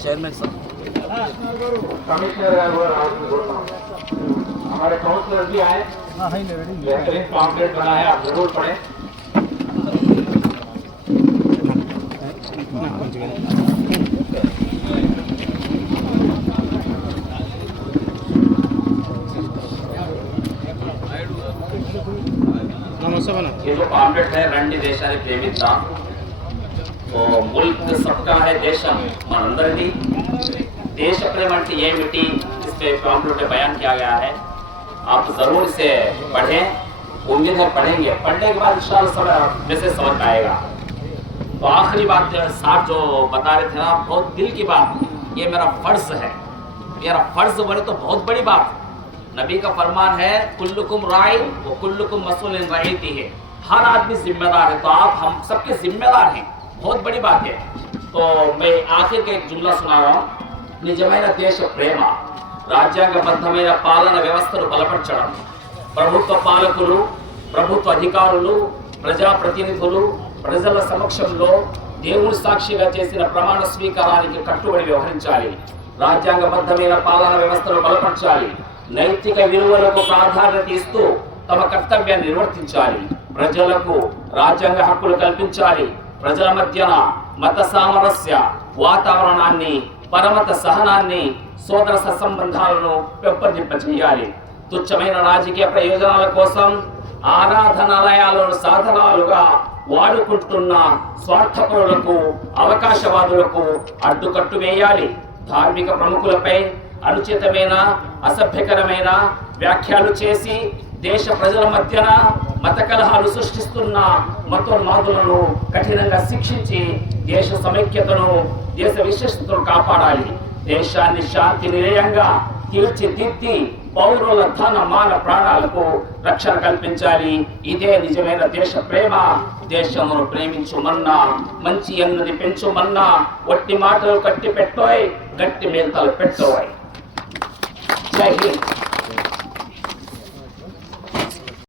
Chairman साहब, commissioner हमारे counsellor भी आए, बेहतरीन पॉम्पलेट बना है, आप जरूर पढ़ें। ये जो पॉम्पलेट है రండి దేశాన్ని ప్రేమిద్దాం तो मुल्क सबका है देशम मనందరిది देश प्रेम అంటే ఏమిటి इस पे पॉम्पलेट में बयान किया गया है। आप जरूर इसे पढ़ें, उम्मीद है पढ़ेंगे, पढ़ने के बाद इंशाअल्लाह मैसेज समझ आएगा। तो आखिरी बात साहब जो बता रहे थे ना, बहुत दिल की बात, ये मेरा फर्ज है, मेरा फर्ज बोले तो बहुत बड़ी बात। नबी का फरमान है कुल्लुकुम राई व कुल्लुकुम मसूलन रईती है, हर आदमी जिम्मेदार है, तो आप हम सबके जिम्मेदार हैं, बहुत बड़ी बात है। तो मैं आखिर का एक जुमला सुना रहा हूँ। నిజమైన దేశ ప్రేమ రాజ్యాంగబద్ధమైన పాలన వ్యవస్థను బలపరచడం, ప్రభుత్వ పాలకులు, ప్రభుత్వ అధికారులు, ప్రజాప్రతినిధులు ప్రజల సమక్షంలో దేవుని సాక్షిగా చేసిన ప్రమాణ స్వీకారానికి కట్టుబడి వ్యవహరించాలి, రాజ్యాంగబద్ధమైన పాలన వ్యవస్థను బలపరచాలి, నైతిక విలువలకు ప్రాధాన్యత ఇస్తూ తమ కర్తవ్యాన్ని నిర్వర్తించాలి, ప్రజలకు రాజ్యాంగ హక్కులు కల్పించాలి, ప్రజల మధ్యన మత సామరస్య వాతావరణాన్ని, పరమత సహనాన్ని, సోదర సత్సంబంధాలను పెంపొందింపచేయాలి, తుచ్చమైన రాజకీయ ప్రయోజనాల కోసం ఆరాధనాలయాలను సాధనాలుగా వాడుకుంటున్న స్వార్థపరులకు, అవకాశవాదులకు అడ్డుకట్టు వేయాలి, ధార్మిక ప్రముఖులపై అనుచితమైన అసభ్యకరమైన వ్యాఖ్యలు చేసి దేశ ప్రజల మధ్యన మత కలహాలు సృష్టిస్తున్న మతోన్మాదులను కఠినంగా శిక్షించి దేశ సమైక్యతను, దేశ విశిష్టతను కాపాడాలి, దేశాన్ని శాంతి నిలయంగా తీర్చిదిద్ది పౌరుల ధన మాన ప్రాణాలకు రక్షణ కల్పించాలి. ఇదే నిజమైన దేశ ప్రేమ. దేశమును ప్రేమించుమన్నా, మంచి అన్నది పెంచుమన్నా, వట్టి మాటలు కట్టి పెట్టోయ్, గట్టి మేతలు పెట్టోయ్. జై హింద్.